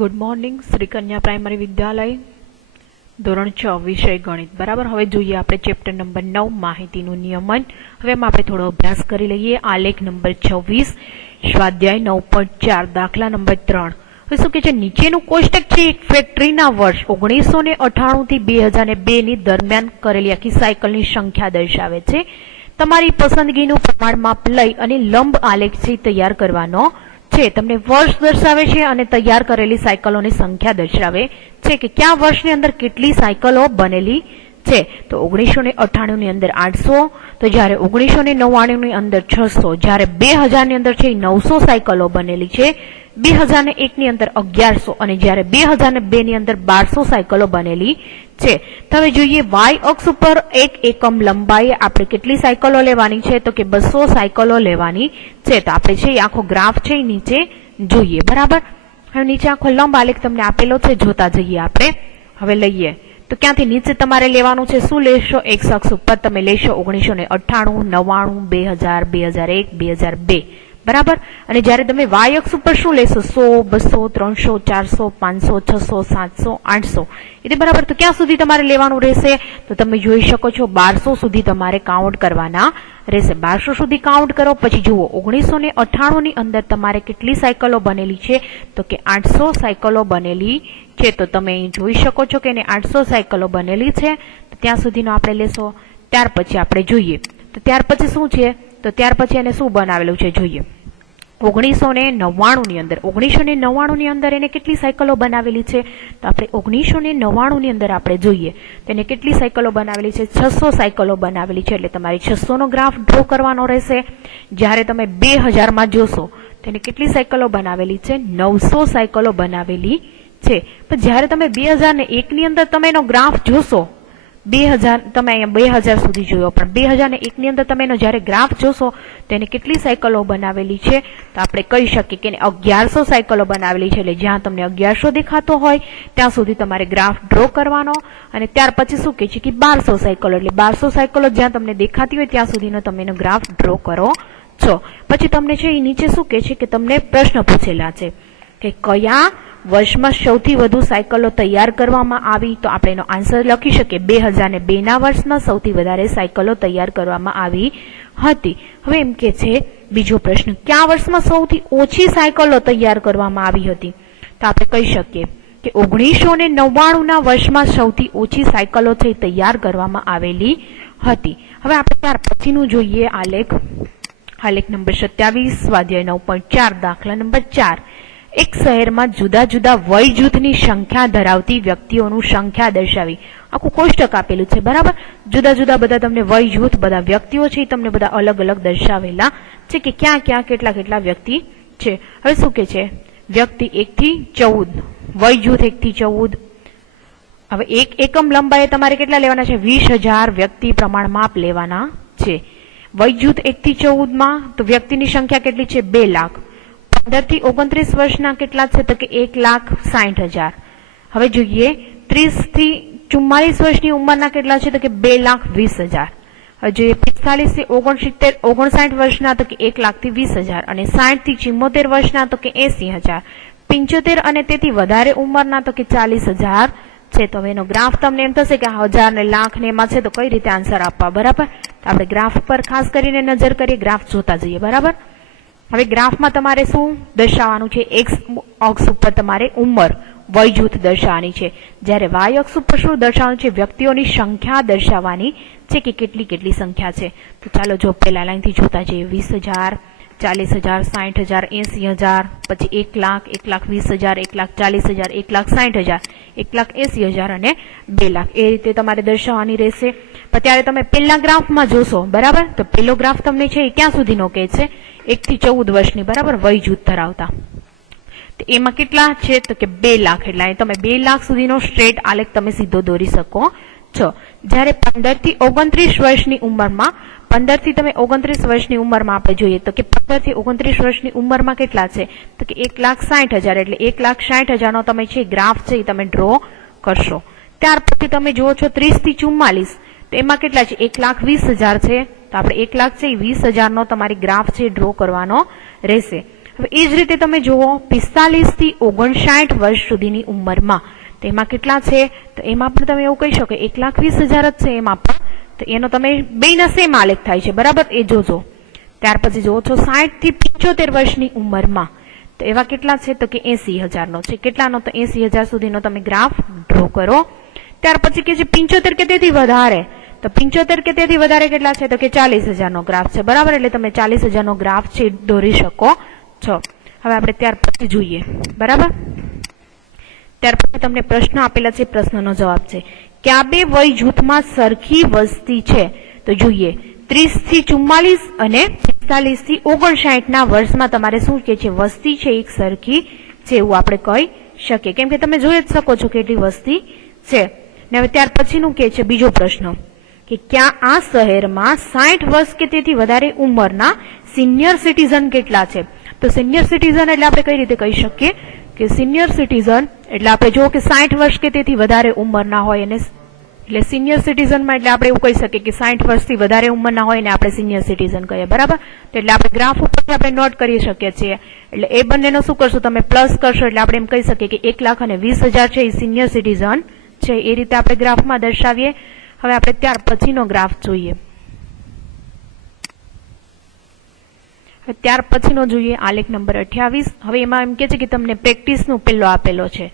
Good morning Shri કન્યા primary વિદ્યાલય ધોરણ 6 વિષય ગણિત બરાબર। હવે જોઈએ આપણે ચેપ્ટર નંબર 9 માહિતીનું નિયમન। હવે આપણે થોડો અભ્યાસ કરી લઈએ। આલેખ નંબર 26 સ્વાધ્યાય 9.4 દાખલા નંબર 3। હવે શું કહે છે, નીચેનું કોષ્ટક છે એક ફેક્ટરીના વર્ષ 1998 થી 2002 ની દરમિયાન કરેલી આખી સાયકલની સંખ્યા દર્શાવે છે। તમારી પસંદગીનું પ્રમાણ માપ લઈ અને લંબ આલેખ છે તૈયાર કરવાનો છે। તમને વર્ષ દર્શાવે છે અને તૈયાર કરેલી સાયકલોની સંખ્યા દર્શાવે છે કે કયા વર્ષની અંદર કેટલી સાયકલો બનેલી છે। તો 1998 ની અંદર 800, તો જ્યારે 1999 ની અંદર 600, જ્યારે 2000 ની અંદર છે 900 સાયકલો બનેલી છે, 2001 ની અંદર 1100 અને જ્યારે 2002 ની અંદર 1200 સાયકલો બનેલી છે। તો હવે જોઈએ y અક્ષ ઉપર એક એકમ લંબાઈએ આપણે કેટલી સાયકલો લેવાની છે, તો કે 200 સાયકલો લેવાની છે। તો આપણે છે આખો ગ્રાફ છે નીચે જોઈએ બરાબર। હવે નીચે આખો લંબ આલેખ તમને આપેલો છે, જોતા જઈએ આપણે। હવે લઈએ તો ક્યાંથી નીચે તમારે લેવાનું છે, શું લેશો, x અક્ષ ઉપર તમે લેશો 1998, 99, 2000, 2001, 2002 બરાબર। અને જ્યારે તમે y અક્ષ ઉપર શું લેશો, 100, 200, 300, 400, 500, 600, 700, 800 એટલે બરાબર। તો ક્યાં સુધી તમારે લેવાનું રહેશે, તો તમે જોઈ શકો છો 1200 સુધી તમારે કાઉન્ટ કરવાના રહેશે। 1200 સુધી કાઉન્ટ કરો પછી જુઓ 1998 ની અંદર તમારે કેટલી સાયકલો બનેલી છે, તો કે 800 સાયકલો બનેલી છે। તો તમે અહીં જોઈ શકો છો કે 800 સાયકલો બનેલી છે, તો ત્યાં સુધીનો આપણે લેશો। ત્યાર પછી આપણે જોઈએ તો ત્યાર પછી શું છે, તો ત્યાર પછી એને શું બનાવેલું છે જોઈએ। 1999 ની અંદર 1999 ની અંદર એને કેટલી સાયકલો બનાવેલી છે, તો આપણે 1999 ની અંદર આપણે જોઈએ તો એને કેટલી સાયકલો બનાવેલી છે, 600 સાયકલો બનાવેલી છે। એટલે તમારે 600 નો ગ્રાફ ડ્રો કરવાનો રહેશે। જ્યારે તમે 2000 માં જોશો તો એને કેટલી સાયકલો બનાવેલી છે, 900 સાયકલો બનાવેલી છે। પણ જ્યારે તમે 2001 ની અંદર તમે એનો ગ્રાફ જોશો, 2000 તમે અહીંયા 2000 સુધી જોયો, પણ 2001 ની અંદર તમે એનો જ્યારે ગ્રાફ જોશો તો એને કેટલી સાયકલો બનાવેલી છે, તો આપણે કહી શકીએ કે 1100 સાયકલો બનાવેલી છે। એટલે જ્યાં તમને 1100 દેખાતો હોય ત્યાં સુધી તમારે ગ્રાફ ડ્રો કરવાનો। અને ત્યાર પછી શું કહે છે કે 1200 સાયકલો, એટલે 1200 સાયકલો જ્યાં તમને દેખાતી હોય ત્યાં સુધીનો તમે એનો ગ્રાફ ડ્રો કરો છો। પછી તમને છે એ નીચે શું કહે છે કે તમને પ્રશ્ન પૂછેલા છે કે કયા વર્ષમાં સૌથી વધુ સાયકલો તૈયાર કરવામાં આવી, તો આપણે એનો આન્સર લખી શકીએ 2002 ના વર્ષમાં સૌથી વધારે સાયકલો તૈયાર કરવામાં આવી હતી। હવે એમ કે છે બીજો પ્રશ્ન, કયા વર્ષમાં સૌથી ઓછી સાયકલો તૈયાર કરવામાં આવી હતી, તો આપણે કહી શકીએ કે 1999 ના વર્ષમાં સૌથી ઓછી સાયકલો છે તૈયાર કરવામાં આવેલી હતી। હવે આપણે ત્યાર પછીનું જોઈએ આલેખ નંબર 27 સ્વાધ્યાય 9.4 દાખલા નંબર 4। એક શહેરમાં જુદા જુદા વય જૂથની સંખ્યા ધરાવતી વ્યક્તિઓનું સંખ્યા દર્શાવી। આખું કોષ્ટક આપેલું છે બરાબર। જુદા જુદા બધા તમને વય જૂથ બધા વ્યક્તિઓ છે તમને બધા અલગ અલગ દર્શાવેલા છે કે ક્યાં ક્યાં કેટલા કેટલા વ્યક્તિ છે। હવે શું કે છે, વ્યક્તિ 1 થી 14, વય જૂથ 1 થી 14। હવે એક એકમ લંબાઈએ તમારે કેટલા લેવાના છે, 20000 વ્યક્તિ પ્રમાણ માપ લેવાના છે। વય જૂથ 1 થી 14 માં તો વ્યક્તિની સંખ્યા કેટલી છે, 2 લાખ। 15 થી 29 વર્ષના કેટલા છે, તો કે 1,60,000। હવે જોઈએ 30 થી 44 વર્ષની ઉંમરના કેટલા છે, તો કે 2,20,000। હવે જોઈએ 45 થી 59 વર્ષના તો કે 1,00,000 થી 20,000 અને 60 થી 74 વર્ષના તો કે 80,000। 75 અને તેથી વધારે ઉંમરના તો કે 40,000 છે। તો હવે એનો ગ્રાફ તમને એમ થશે કે 1000 ને લાખ ને એમાં છે, તો કઈ રીતે આન્સર આપવા બરાબર। તો આપણે ગ્રાફ પર ખાસ કરીને નજર કરીએ, ગ્રાફ જોતા જઈએ બરાબર। હવે ગ્રાફમાં તમારે શું દર્શાવવાનું છે, એક્સ અક્ષ ઉપર તમારે ઉંમર વય જૂથ દર્શાવવાની છે, જ્યારે વાય અક્ષ ઉપર શું દર્શાવવાનું છે, વ્યક્તિઓની સંખ્યા દર્શાવવાની છે કે કેટલી કેટલી સંખ્યા છે। તો ચાલો જો પહેલા લાઈનથી જોતા જઈએ, 20,000, 40,000, 60,000, 80,000, પછી 1,00,000, 1,20,000, 1,40,000, 1,60,000, 1,80,000 અને 2,00,000 એ રીતે તમારે દર્શાવવાની રહેશે। પણ ત્યારે તમે પહેલા ગ્રાફમાં જોશો બરાબર, તો પહેલો ગ્રાફ તમને છે એ ક્યાં સુધીનો કહે છે, 1 થી 14 વર્ષની બરાબર વય જૂથ ધરાવતા, તો એમાં કેટલા છે, તો કે 2,00,000। એટલે તમે 2,00,000 સુધીનો સ્ટ્રેટ આલેખ તમે સીધો દોરી શકો છો। જ્યારે 15 થી 29 વર્ષની ઉંમરમાં 15 થી તમે 29 વર્ષની ઉંમરમાં આપણે જોઈએ તો કે 15 થી 29 વર્ષની ઉંમરમાં કેટલા છે, તો કે 1,60,000। એટલે 1,60,000 નો તમે છે ગ્રાફ છે એ તમે ડ્રો કરશો। ત્યાર પછી તમે જુઓ છો 30 થી 44, તો એમાં કેટલા છે, 1,20,000 છે। તો આપણે 1,00,000 છે 20,000 નો તમારી ગ્રાફ છે ડ્રો કરવાનો રહેશે। હવે એ જ રીતે તમે જુઓ 45 થી 59 વર્ષ સુધીની ઉંમરમાં તો એમાં કેટલા છે, તો એમાં પણ તમે એવું કહી શકો 1,20,000 જ છે એમાં પણ, તો એનો તમે બેના સેમ આલેખ થાય છે, બરાબર, એ જોજો. ત્યાર પછી જુઓ છો 60 થી 75 વર્ષની ઉંમરમાં તો એવા કેટલા છે, તો કે 80,000 છે. કેટલાનો, તો 80,000 સુધીનો તમે ગ્રાફ ડ્રો કરો. ત્યાર પછી કે છે 75 કે તેથી વધારે, તો 75 કે તેથી વધારે કેટલા છે, તો કે 40,000 ગ્રાફ છે, બરાબર, એટલે તમે 40,000 ગ્રાફ છે દોરી શકો છો. હવે આપણે ત્યાર પછી જોઈએ, બરાબર. ત્યાર પછી તમને પ્રશ્ન આપેલા છે, પ્રશ્નનો જવાબ છે કયા બે વય જૂથમાં સરખી વસ્તી છે, તો જોઈએ 30 થી 44 અને 45 થી 59 ના વર્ષમાં તમારે શું કે છે, વસ્તી છે એક સરખી છે એવું આપણે કહી શકીએ, કેમ કે તમે જોઈ જ શકો છો કેટલી વસ્તી છે. ને હવે ત્યાર પછીનું કે છે બીજો પ્રશ્ન કે ક્યાં આ શહેરમાં 60 વર્ષ કે તેથી વધારે ઉંમરના સિનિયર સિટીઝન કેટલા છે, તો સિનિયર સિટીઝન એટલે આપણે કઈ રીતે કહી શકીએ કે સિનિયર સિટીઝન એટલે આપણે જો કે 60 વર્ષ કે તેથી વધારે ઉંમરના હોય અને એટલે સિનિયર સિટીઝનમાં એટલે આપણે એવું કહી શકીએ કે 60 વર્ષથી વધારે ઉંમરના હોય ને આપણે સિનિયર સિટીઝન કહીએ, બરાબર. તો એટલે આપણે ગ્રાફ ઉપર આપણે નોટ કરી શકીએ છીએ. એટલે એ બંનેનો શું કરશો, તમે પ્લસ કરશો એટલે આપણે એમ કહી શકીએ કે 1,20,000 છે એ સિનિયર સિટીઝન છે, એ રીતે આપણે ગ્રાફમાં દર્શાવીએ. હવે આપણે ત્યાર પછીનો ગ્રાફ જોઈએ. ત્યાર પછીનો જોઈએ આલેખ નંબર 28. હવે એમાં એમ કે છે કે તમને પ્રેક્ટિસનો પેલો આપેલો છે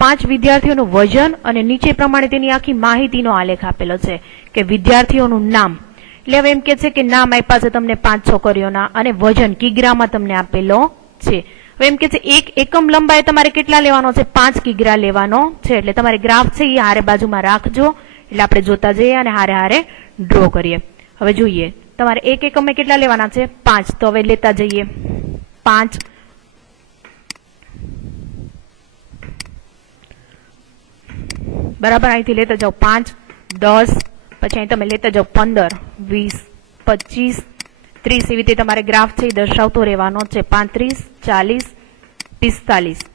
5 વિદ્યાર્થીઓનું વજન અને નીચે પ્રમાણે તેની આખી માહિતીનો આલેખ આપેલો છે કે વિદ્યાર્થીઓનું નામ, એટલે હવે એમ કે છે કે નામ આપ્યા છે તમને 5 છોકરીઓના અને વજન કિગ્રામાં તમને આપેલો છે. હવે એમ કે છે એક એકમ લંબાઈ તમારે કેટલા લેવાનો છે, 5 કિગ્રા લેવાનો છે. એટલે તમારે ગ્રાફ છે એ હારે બાજુમાં રાખજો એટલે આપણે જોતા જઈએ અને હારે હારે ડ્રો કરીએ. હવે જોઈએ તમારે એક એકમે કેટલા લેવાના છે, 5, તો હવે લેતા જઈએ 5, બરાબર, અહીંથી લેતા જાઓ 5, 10, પછી અહીં તમે લેતા જાઓ 15, 20, 25, 30, એવી રીતે તમારે ગ્રાફ છે એ દર્શાવતો રહેવાનો છે. 35, 40, 45,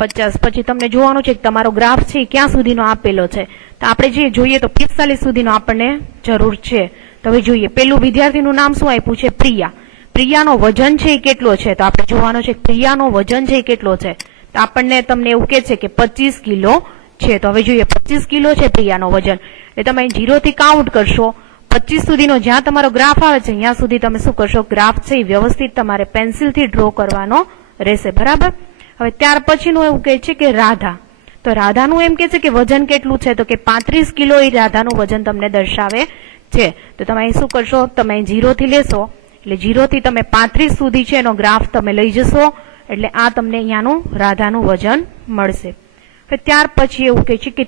50, પછી તમને જોવાનું છે કે તમારો ગ્રાફ છે એ ક્યાં સુધીનો આપેલો છે, તો આપણે જે જોઈએ તો 45 સુધીનો આપણને જરૂર છે. તો હવે જોઈએ પેલું વિદ્યાર્થીનું નામ શું આપ્યું છે, પ્રિયા. પ્રિયાનો વજન છે એ કેટલો છે, તો આપણે જોવાનું છે પ્રિયાનો વજન છે એ કેટલો છે, તો આપણને તમને એવું કે છે કે 25 કિલો છે. તો હવે જોઈએ 25 કિલો છે પ્રિયાનો વજન, એટલે તમે 0 થી કાઉન્ટ કરશો 25 સુધીનો જ્યાં તમારો ગ્રાફ આવે છે ત્યાં સુધી તમે શું કરશો, ગ્રાફ છે એ વ્યવસ્થિત તમારે પેન્સિલથી ડ્રો કરવાનો રહેશે, બરાબર. હવે ત્યાર પછીનું એવું કહે છે કે રાધા, તો રાધાનું એમ કે છે કે વજન કેટલું છે, તો કે 35 કિલો એ રાધાનું વજન તમને દર્શાવે છે. તો તમે અહીં શું કરશો, તમે 0 થી લેશો એટલે 0 થી તમે 35 સુધી છે એનો ગ્રાફ તમે લઈ જશો એટલે આ તમને અહીંયાનું રાધાનું વજન મળશે. ત્યાર પછી એવું કહે છે કે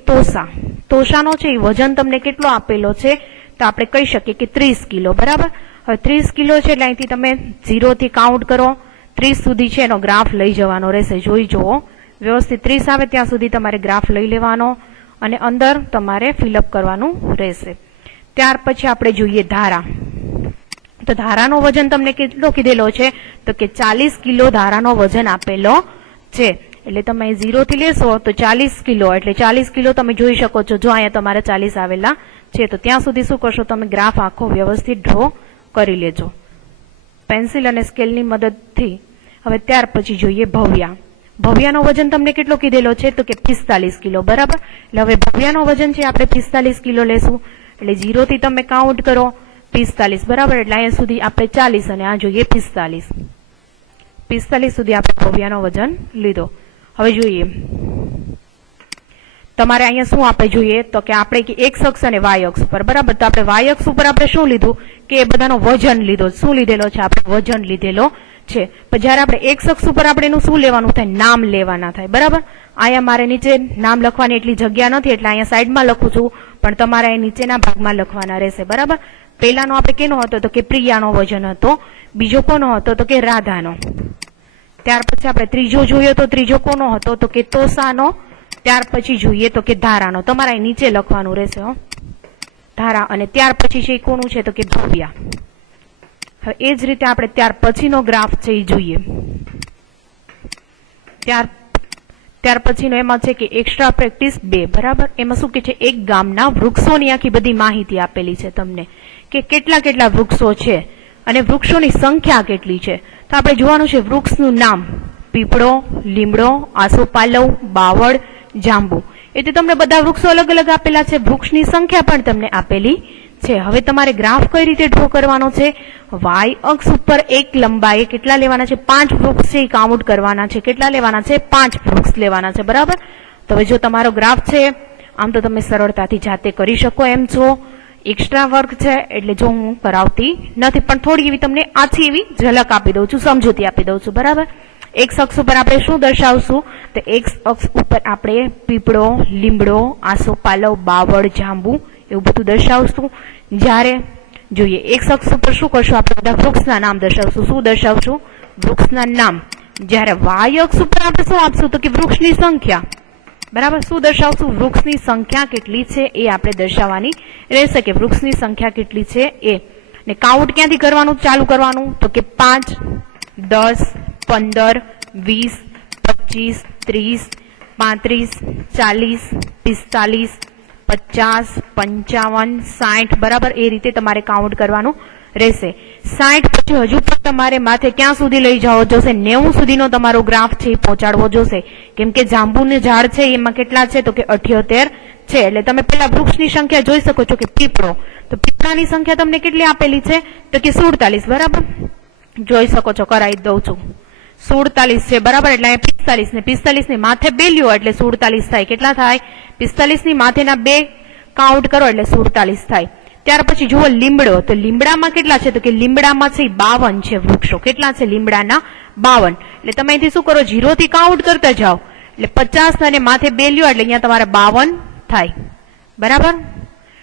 તોષાનો છે એ વજન તમને કેટલો આપેલો છે, તો આપણે કહી શકીએ કે 30 કિલો, બરાબર. હવે 30 કિલો છે એટલે અહીંથી તમે 0 થી કાઉન્ટ કરો 30 સુધી છે એનો ગ્રાફ લઈ જવાનો રહેશે. જોઈ જુઓ વ્યવસ્થિત 30 આવે ત્યાં સુધી તમારે ગ્રાફ લઈ લેવાનો અને અંદર તમારે ફિલઅપ કરવાનું રહેશે. ત્યાર પછી આપણે જોઈએ ધારા, તો ધારાનો વજન તમને કેટલો કીધેલો છે, તો કે 40 કિલો ધારાનો વજન આપેલો છે. એટલે તમે 0 થી લેશો તો 40 કિલો એટલે 40 કિલો તમે જોઈ શકો છો, જો અહીંયા તમારે 40 આવેલા છે તો ત્યાં સુધી શું કરશો, તમે ગ્રાફ આખો વ્યવસ્થિત ડ્રો કરી લેજો પેન્સિલ અને સ્કેલની મદદથી. હવે ત્યાર પછી જોઈએ ભવ્યા. ભવ્યાનો વજન તમને કેટલો કીધેલો છે, તો કે 45 કિલો, બરાબર. એટલે હવે ભવ્યાનો વજન છે આપણે 45 કિલો લેશું એટલે 0 થી તમે કાઉન્ટ કરો 45, બરાબર. એટલે અહીંયા સુધી આપણે 40 અને આ જોઈએ 45 સુધી આપણે ભવ્યાનો વજન લીધો. હવે જોઈએ તમારે અહીંયા શું આપણે જોઈએ, તો કે આપણે કે x અક્ષ અને y અક્ષ પર, બરાબર. તો આપણે y અક્ષ ઉપર આપણે શું લીધું કે એ બધાનો વજન લીધો, શું લીધેલો છે, આપણે વજન લીધેલો છે. પણ જયારે આપણે x અક્ષ ઉપર આપણે એનું શું લેવાનું થાય, નામ લેવાના થાય, બરાબર. અહીંયા મારે નીચે નામ લખવાની એટલી જગ્યા નથી એટલે અહીંયા સાઈડમાં લખું છું, પણ તમારે અહીં નીચેના ભાગમાં લખવાના રહેશે, બરાબર. પહેલાનો આપણે કેનો હતો, તો કે પ્રિયાનો વજન હતો. બીજો કોનો હતો, તો કે રાધાનો. ત્યાર પછી આપણે ત્રીજો જોઈએ તો ત્રીજો કોનો હતો, તો કે તોષાનો. ત્યાર પછી જોઈએ તો કે ધારાનો, તમારે અહીં નીચે લખવાનું રહેશે ધારા. અને ત્યાર પછી છે કોનું છે, તો કે ભવ્યા. હવે એ જ રીતે આપણે ત્યાર પછીનો ગ્રાફ છે એ જોઈએ. ત્યાર પછીનો એમાં છે કે એક્સ્ટ્રા પ્રેક્ટિસ 2, બરાબર. એમાં શું કે છે, એક ગામના વૃક્ષોની આખી બધી માહિતી આપેલી છે તમને કે કેટલા કેટલા વૃક્ષો છે અને વૃક્ષોની સંખ્યા કેટલી છે. તો આપણે જોવાનું છે વૃક્ષનું નામ પીપળો, લીમડો, આસોપાલવ, બાવળ, જાંબુ. એટલે તમને બધા વૃક્ષો અલગ અલગ આપેલા છે, વૃક્ષની સંખ્યા પણ તમને આપેલી છે. હવે તમારે ગ્રાફ કઈ રીતે ડ્રો કરવાનો છે? વાય અક્ષ ઉપર એક લંબાઈએ કેટલા લેવાના છે? 5 વૃક્ષ છે એ કાઉન્ટ કરવાના છે. કેટલા લેવાના છે? 5 વૃક્ષ લેવાના છે. બરાબર. તો હવે જો તમારો ગ્રાફ છે, આમ તો તમે સરળતાથી જાતે કરી શકો એમ છો. એક્સ્ટ્રા વર્ક છે એટલે જો હું કરાવતી નથી, પણ થોડી એવી તમને આછી એવી ઝલક આપી દઉં છું, સમજૂતી આપી દઉં છું. બરાબર. એક્સ અક્ષ ઉપર આપણે શું દર્શાવશું? તો એક્સ અક્ષ ઉપર આપણે પીપળો, લીમડો, આસોપાલવ, બાવળ, જાંબુ એવું બધું દર્શાવશું. જ્યારે જોઈએ એક્સ અક્ષ ઉપર શું કરશું? આપણે બધા વૃક્ષના નામ દર્શાવશું. શું દર્શાવશું? વૃક્ષના નામ. જ્યારે વાય અક્ષ ઉપર આપણે શું આપશું? તો કે વૃક્ષની સંખ્યા. બરાબર. શું દર્શાવશું? વૃક્ષની સંખ્યા કેટલી છે એ આપણે દર્શાવવાની રહેશે, કે વૃક્ષની સંખ્યા કેટલી છે એ. ને કાઉન્ટ ક્યાંથી કરવાનું ચાલુ કરવાનું? તો કે 5, 10, 15, 20, 25, 30, 35, 40, 45, 50, 55, 60. બરાબર. એ રીતે તમારે કાઉન્ટ કરવાનું રહેશે. 60 પછી હજુ પણ તમારે માથે ક્યાં સુધી લઈ જવો જોશે? 90 સુધીનો તમારો ગ્રાફ છે એ પહોંચાડવો જોશે. કેમ કે જાંબુનું ઝાડ છે એમાં કેટલા છે? તો કે 78 છે. એટલે તમે પેલા વૃક્ષની સંખ્યા જોઈ શકો છો કે પીપળો, તો પીપળાની સંખ્યા તમને કેટલી આપેલી છે? તો કે 47. બરાબર. જોઈ શકો છો, કરાવી દઉં છું. 47 છે. બરાબર. એટલે 45 ને 45 ની માથે 2 લ્યો એટલે 47 થાય. કેટલા થાય? 45 ની માથેના 2 કાઉન્ટ કરો એટલે 47 થાય. ત્યાર પછી જુઓ લીમડો, તો લીમડામાં કેટલા છે? તો કે લીમડામાં છે 52 છે વૃક્ષો. કેટલા છે લીમડાના? 52. એટલે તમે અહીંથી શું કરો? 0 થી કાઉન્ટ કરતા જાઓ એટલે 50 અને માથે 2 લ્યો એટલે અહીંયા તમારે 52 થાય. બરાબર.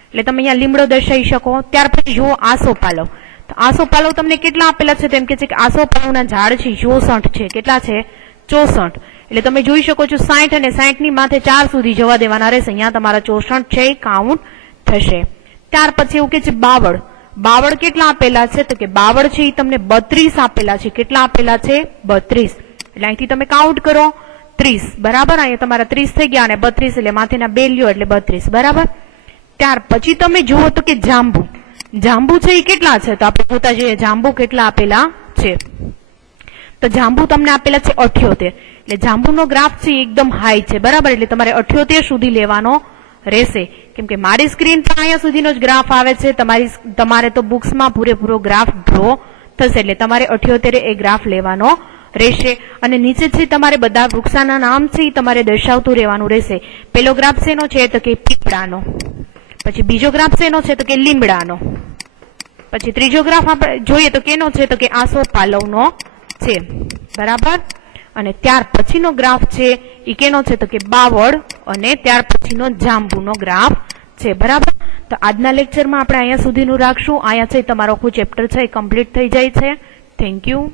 એટલે તમે અહીંયા લીમડો દર્શાવી શકો. ત્યાર પછી જુઓ આસોપાલવ, તો આસોપાલવ તમને કેટલા આપેલા છે? તેમ કે છે કે આસોપાલવના ઝાડ છે 64 છે. કેટલા છે? 64. એટલે તમે જોઈ શકો છો 60 અને 60 ની માથે 4 સુધી જવા દેવાના રહેશે. અહીંયા તમારા 64 છે એ કાઉન્ટ થશે. ત્યાર પછી એવું કે છે બાવળ. બાવળ કેટલા આપેલા છે? તો કે બાવળ છે એ તમને 32 આપેલા છે. કેટલા આપેલા છે? 32. એટલે અહીંથી તમે કાઉન્ટ કરો 30. બરાબર. અહીંયા તમારા 30 થઈ ગયા અને 32 એટલે માથેના 2 લ્યો એટલે 32. બરાબર. ત્યાર પછી તમે જુઓ તો કે જાંબુ. જાંબુ છે એ કેટલા છે? તો આપણે જોતા જઈએ જાંબુ કેટલા આપેલા છે. તો જાંબુ તમને આપેલા છે 78. એટલે જાંબુનો ગ્રાફ છે એકદમ હાઈ છે. બરાબર. એટલે તમારે 78 સુધી લેવાનો રહેશે. કેમ કે મારી સ્ક્રીન પર અહીંયા સુધીનો જ ગ્રાફ આવે છે. તમારે તો બુક્સમાં પૂરેપૂરો ગ્રાફ ડ્રો થશે. એટલે તમારે 78 એ ગ્રાફ લેવાનો રહેશે. અને નીચે છે તમારે બધા વૃક્ષાના નામ છે એ તમારે દર્શાવતું રહેવાનું રહેશે. પેલો ગ્રાફ શેનો છે? તો કે પીપળાનો. પછી બીજો ગ્રાફ શેનો છે? તો કે લીમડાનો. પછી ત્રીજો ગ્રાફ આપણે જોઈએ તો કેનો છે? તો કે આસોપાલવનો છે. બરાબર. અને ત્યાર પછીનો ગ્રાફ છે એ કેનો છે? તો કે બાવળ. અને ત્યાર પછીનો જાંબુનો ગ્રાફ છે. બરાબર. તો આજના લેક્ચરમાં આપણે અહીંયા સુધીનું રાખશું. અહીંયા છે તમારો આખું ચેપ્ટર છે એ કમ્પ્લીટ થઈ જાય છે. Thank you.